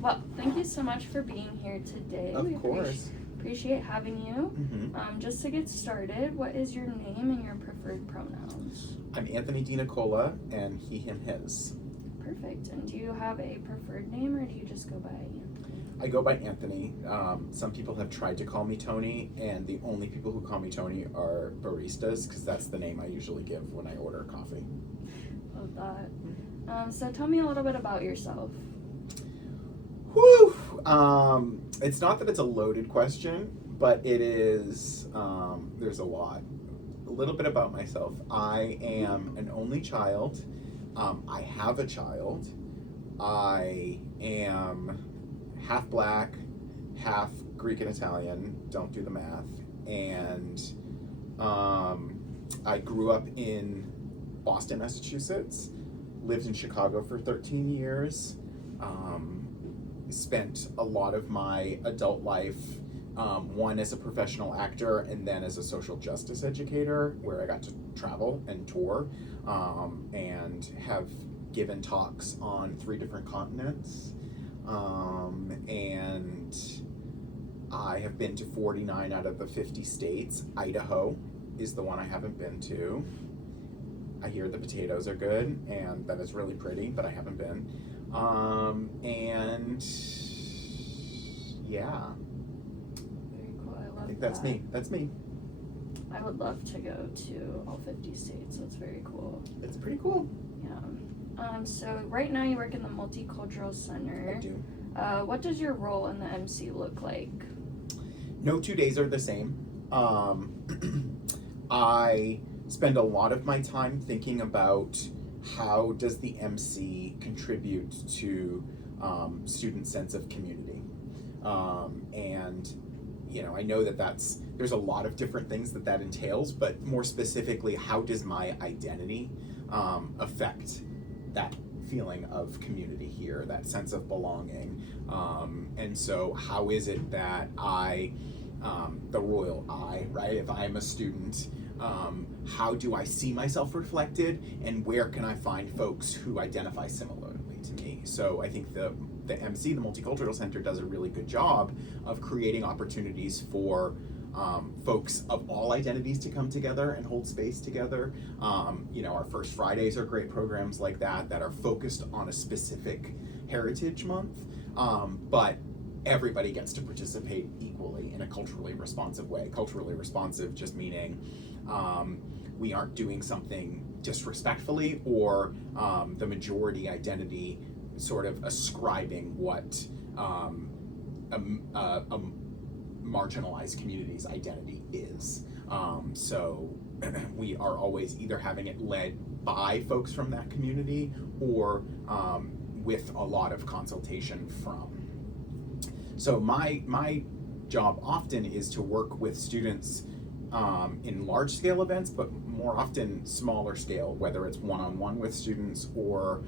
Well, thank you so much for being here today. Of course. Appreciate having you. Mm-hmm. Just to get started, what is your name and your preferred pronouns? I'm Anthony DiNicola, and he, him, his. Perfect. And do you have a preferred name, or do you just go by Anthony? I go by Anthony. Some people have tried to call me Tony, and the only people who call me Tony are baristas, because that's the name I usually give when I order coffee. Love that. So tell me a little bit about yourself. Whew! It's not that it's a loaded question, but it is, there's a lot. A little bit about myself. I am an only child. I have a child. I am half black, half Greek and Italian, don't do the math, and I grew up in Boston, Massachusetts, lived in Chicago for 13 years, spent a lot of my adult life, one as a professional actor and then as a social justice educator, where I got to travel and tour, and have given talks on 3 different continents. And I have been to 49 out of the 50 states. Idaho is the one I haven't been to. I hear the potatoes are good, and that is really pretty, but I haven't been. And yeah. Very cool. I think love that's me. That's me. I would love to go to all 50 states. That's very cool. It's pretty cool. Yeah. So right now you work in the Multicultural Center. I do. What does your role in the MC look like? No 2 days are the same. I spend a lot of my time thinking about how does the MC contribute to student sense of community. And you know, I know that there's a lot of different things that entails, but more specifically, how does my identity affect that feeling of community here, that sense of belonging? And so how is it that the royal I, right? If I'm a student, how do I see myself reflected, and where can I find folks who identify similarly to me? So I think the MC, the Multicultural Center, does a really good job of creating opportunities for folks of all identities to come together and hold space together. You know, our First Fridays are great programs like that are focused on a specific heritage month, but everybody gets to participate equally in a culturally responsive way. Culturally responsive just meaning we aren't doing something disrespectfully or the majority identity sort of ascribing what a marginalized community's identity is. So we are always either having it led by folks from that community or with a lot of consultation from. So my job often is to work with students in large scale events, but more often smaller scale, whether it's one-on-one with students or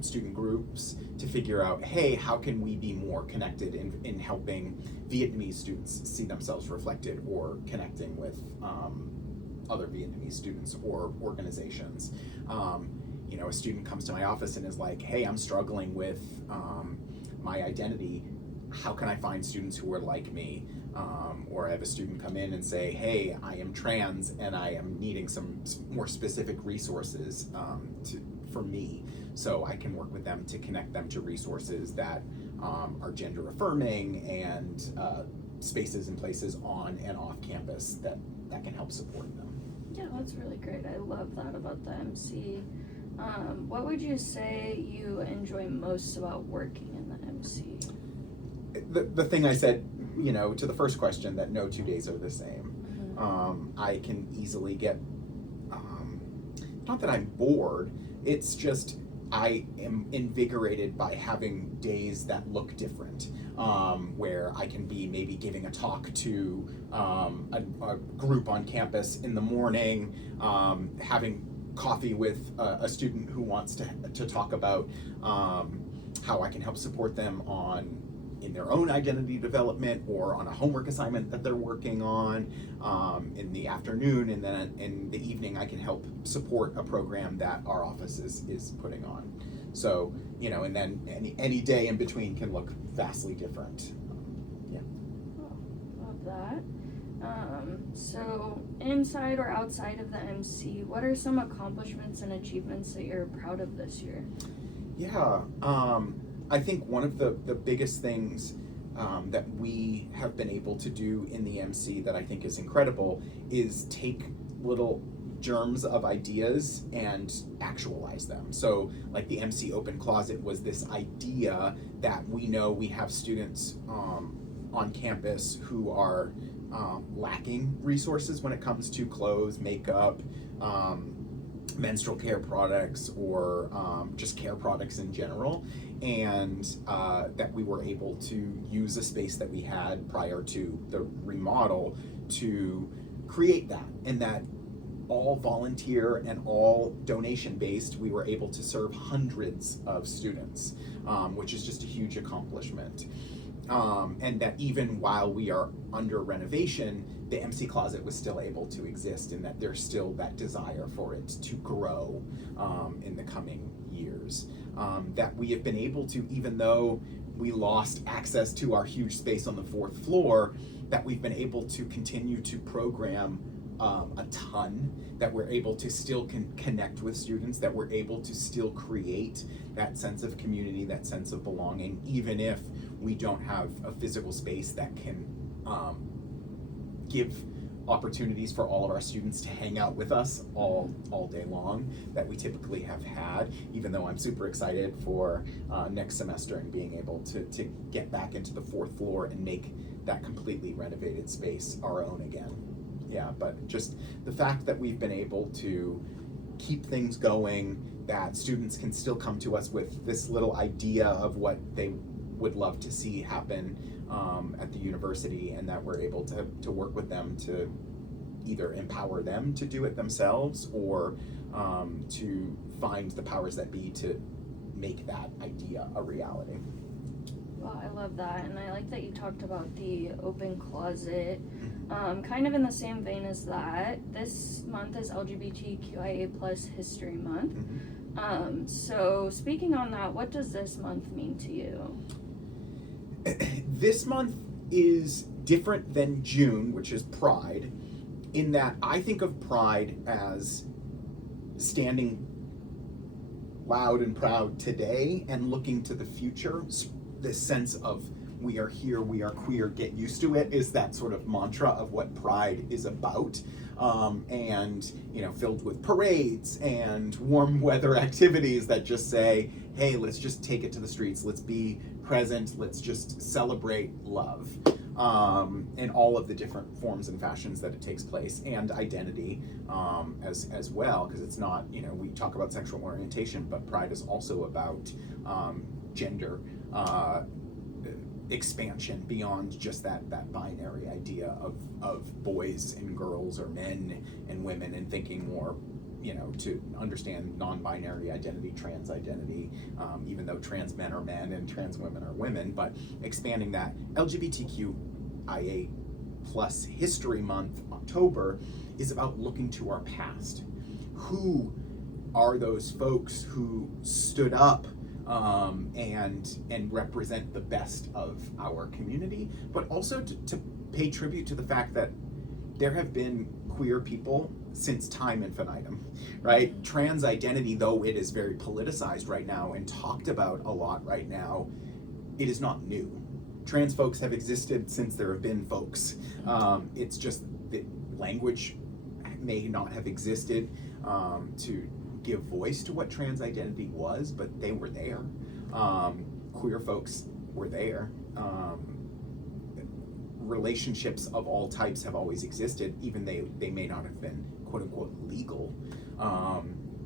student groups, to figure out, hey, how can we be more connected in helping Vietnamese students see themselves reflected, or connecting with other Vietnamese students or organizations. You know, a student comes to my office and is like, hey, I'm struggling with my identity. How can I find students who are like me? Or I have a student come in and say, hey, I am trans and I am needing some more specific resources for me. So I can work with them to connect them to resources that are gender affirming and spaces and places on and off campus that can help support them. Yeah, that's really great. I love that about the MC. What would you say you enjoy most about working in the MC? The thing I said, you know, to the first question, that no 2 days are the same. Mm-hmm. I can easily get, not that I'm bored, it's just I am invigorated by having days that look different, where I can be maybe giving a talk to a group on campus in the morning, having coffee with a student who wants to talk about how I can help support them in their own identity development or on a homework assignment that they're working on in the afternoon, and then in the evening I can help support a program that our office is putting on. So, and then any day in between can look vastly different. Love that. So inside or outside of the MC, what are some accomplishments and achievements that you're proud of this year? Yeah, I think one of the biggest things that we have been able to do in the MC that I think is incredible is take little germs of ideas and actualize them. So like the MC Open Closet was this idea that we know we have students on campus who are lacking resources when it comes to clothes, makeup, menstrual care products, or just care products in general, and that we were able to use a space that we had prior to the remodel to create that, and that all volunteer and all donation based, we were able to serve hundreds of students, which is just a huge accomplishment. And that even while we are under renovation, the MC Closet was still able to exist, and that there's still that desire for it to grow in the coming years. That we have been able to, even though we lost access to our huge space on the 4th floor, that we've been able to continue to program a ton, that we're able to still connect with students, that we're able to still create that sense of community, that sense of belonging, even if we don't have a physical space that can give opportunities for all of our students to hang out with us all day long that we typically have had, even though I'm super excited for next semester and being able to get back into the 4th floor and make that completely renovated space our own again. Yeah, but just the fact that we've been able to keep things going, that students can still come to us with this little idea of what they would love to see happen at the university, and that we're able to work with them to either empower them to do it themselves, or to find the powers that be to make that idea a reality. Well, I love that, and I like that you talked about the open closet. Kind of in the same vein as that, this month is LGBTQIA+ History Month. So speaking on that, what does this month mean to you? This month is different than June, which is Pride, in that I think of Pride as standing loud and proud today and looking to the future. This sense of we are here, we are queer, get used to it, is that sort of mantra of what Pride is about. And filled with parades and warm weather activities that just say, hey, let's just take it to the streets, let's be present, let's just celebrate love, in all of the different forms and fashions that it takes place, and identity as well, because it's not, we talk about sexual orientation, but Pride is also about gender expansion beyond just that binary idea of boys and girls, or men and women, and thinking more, to understand non-binary identity, trans identity, even though trans men are men and trans women are women, but expanding that. LGBTQIA+ History Month, October, is about looking to our past. Who are those folks who stood up and represent the best of our community, but also to pay tribute to the fact that there have been queer people since time infinitum, right? Trans identity, though it is very politicized right now and talked about a lot right now, it is not new. Trans folks have existed since there have been folks. It's just that language may not have existed to give voice to what trans identity was, but they were there. Queer folks were there. Relationships of all types have always existed, even they may not have been quote unquote legal.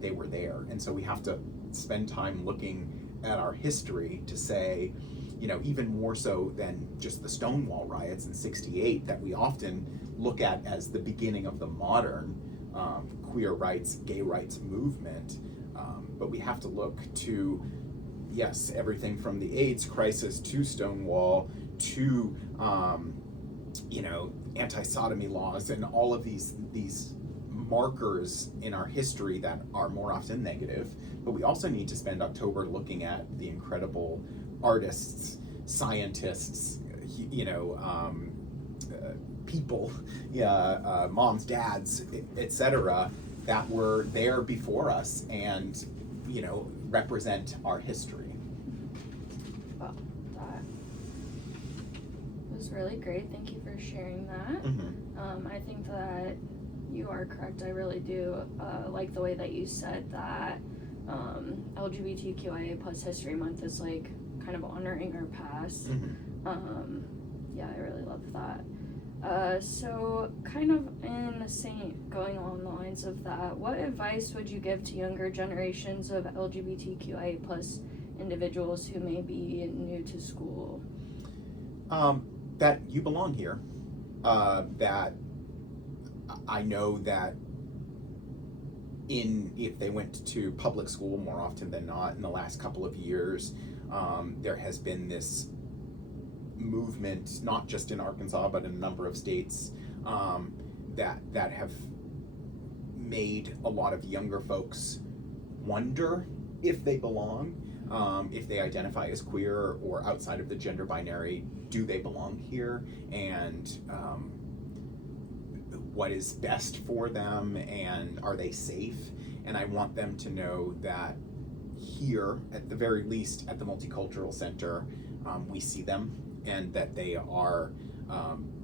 They were there, and so we have to spend time looking at our history to say, even more so than just the Stonewall riots in '68 that we often look at as the beginning of the modern queer rights, gay rights movement, but we have to look to, yes, everything from the AIDS crisis to Stonewall to anti-sodomy laws and all of these markers in our history that are more often negative, but we also need to spend October looking at the incredible artists, scientists, people, moms, dads, etc., that were there before us and, represent our history. Wow, that was really great. Thank you for sharing that. Mm-hmm. I think that you are correct. I really do like the way that you said that LGBTQIA plus History Month is like kind of honoring our past. Mm-hmm. Yeah, I really love that. So kind of in the same, going along the lines of that, what advice would you give to younger generations of LGBTQIA plus individuals who may be new to school? That you belong here. That I know that if they went to public school more often than not in the last couple of years, there has been this movement, not just in Arkansas, but in a number of states, that have made a lot of younger folks wonder if they belong, if they identify as queer or outside of the gender binary, do they belong here, and what is best for them, and are they safe? And I want them to know that here, at the very least, at the Multicultural Center, we see them, and that they are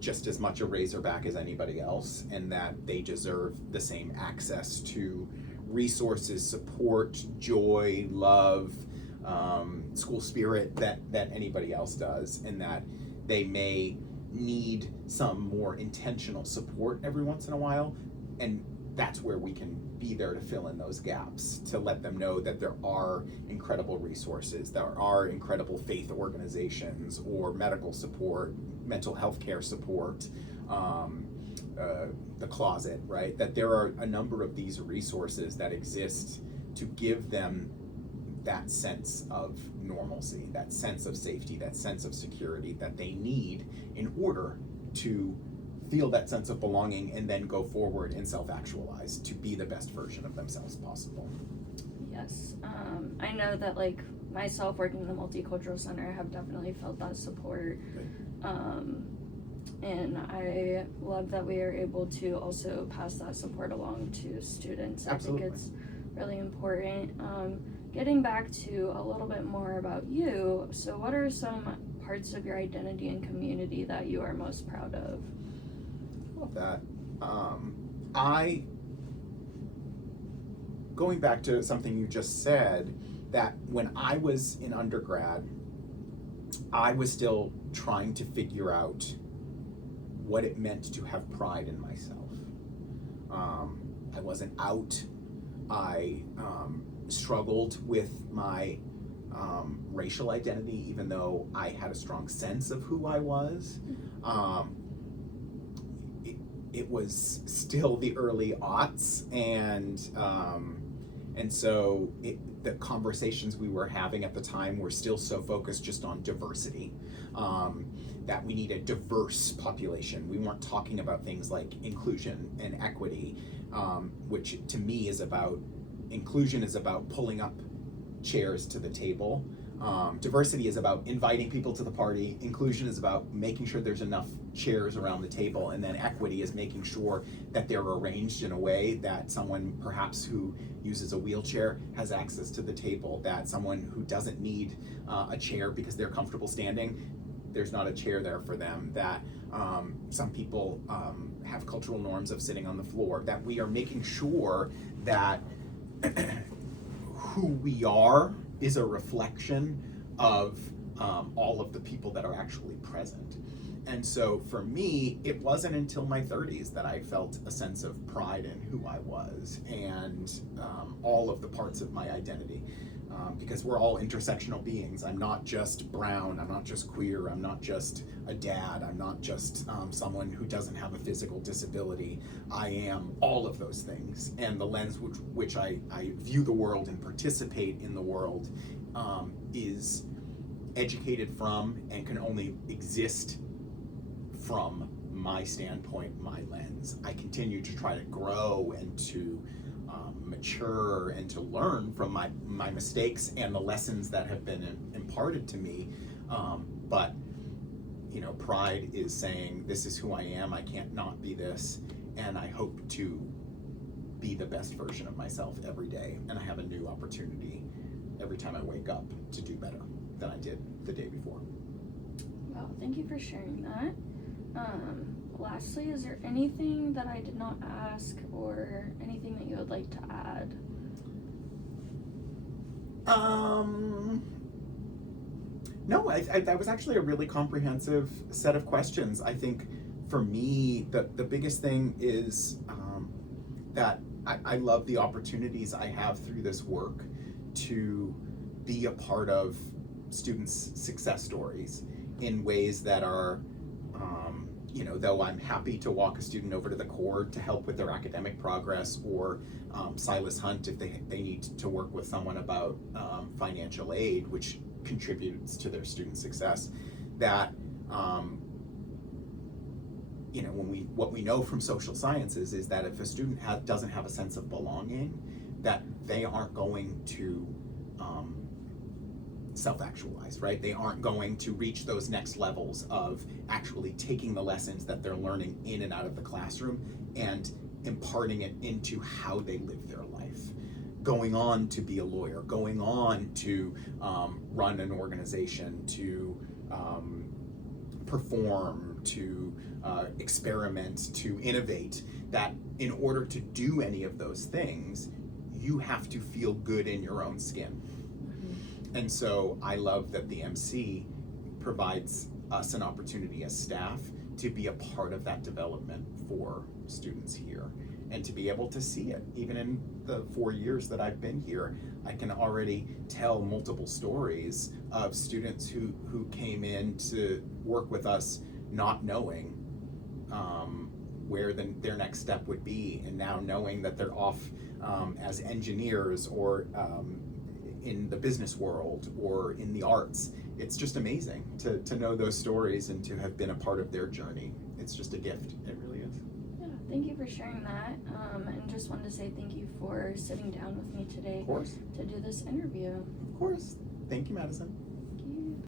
just as much a Razorback as anybody else, and that they deserve the same access to resources, support, joy, love, school spirit that anybody else does, and that they may need some more intentional support every once in a while, and that's where we can be there to fill in those gaps, to let them know that there are incredible resources, there are incredible faith organizations or medical support, mental health care support, the closet, right? That there are a number of these resources that exist to give them that sense of normalcy, that sense of safety, that sense of security that they need in order to feel that sense of belonging and then go forward and self-actualize to be the best version of themselves possible. Yes. I know that like myself working in the Multicultural Center, I have definitely felt that support. And I love that we are able to also pass that support along to students. Absolutely. I think it's really important. Getting back to a little bit more about you, so what are some parts of your identity and community that you are most proud of? Love that. Going back to something you just said, that when I was in undergrad, I was still trying to figure out what it meant to have pride in myself. I wasn't out. I struggled with my racial identity, even though I had a strong sense of who I was. It was still the early aughts, and so the conversations we were having at the time were still so focused just on diversity, that we need a diverse population. We weren't talking about things like inclusion and equity, which to me is about, inclusion is about pulling up chairs to the table. Diversity is about inviting people to the party. Inclusion is about making sure there's enough chairs around the table. And then equity is making sure that they're arranged in a way that someone perhaps who uses a wheelchair has access to the table, that someone who doesn't need a chair because they're comfortable standing, there's not a chair there for them, that some people have cultural norms of sitting on the floor, that we are making sure that who we are is a reflection of all of the people that are actually present. And so for me, it wasn't until my 30s that I felt a sense of pride in who I was and all of the parts of my identity. Because we're all intersectional beings. I'm not just brown, I'm not just queer, I'm not just a dad, I'm not just someone who doesn't have a physical disability. I am all of those things. And the lens which I view the world and participate in the world is educated from and can only exist from my standpoint, my lens. I continue to try to grow and to mature and to learn from my mistakes and the lessons that have been imparted to me. But you know, pride is saying, this is who I am, I can't not be this, and I hope to be the best version of myself every day, and I have a new opportunity every time I wake up to do better than I did the day before. Well, thank you for sharing that. Lastly, is there anything that I did not ask or anything that you would like to add? No, that was actually a really comprehensive set of questions. I think for me, the biggest thing is that I love the opportunities I have through this work to be a part of students' success stories in ways that are, you know, though I'm happy to walk a student over to the cord to help with their academic progress, or Silas Hunt if they need to work with someone about financial aid, which contributes to their student success, that you know, what we know from social sciences is that if a student doesn't have a sense of belonging, that they aren't going to self-actualize, right? They aren't going to reach those next levels of actually taking the lessons that they're learning in and out of the classroom and imparting it into how they live their life. Going on to be a lawyer, going on to run an organization, to perform, to experiment, to innovate, that in order to do any of those things, you have to feel good in your own skin. And so I love that the MC provides us an opportunity as staff to be a part of that development for students here, and to be able to see it. Even in the 4 years that I've been here, I can already tell multiple stories of students who came in to work with us not knowing where their next step would be, and now knowing that they're off as engineers or in the business world or in the arts. It's just amazing to know those stories and to have been a part of their journey. It's just a gift. It really is. Yeah, thank you for sharing that. And just wanted to say thank you for sitting down with me today Of course. to do this interview. Of course. Thank you, Madison.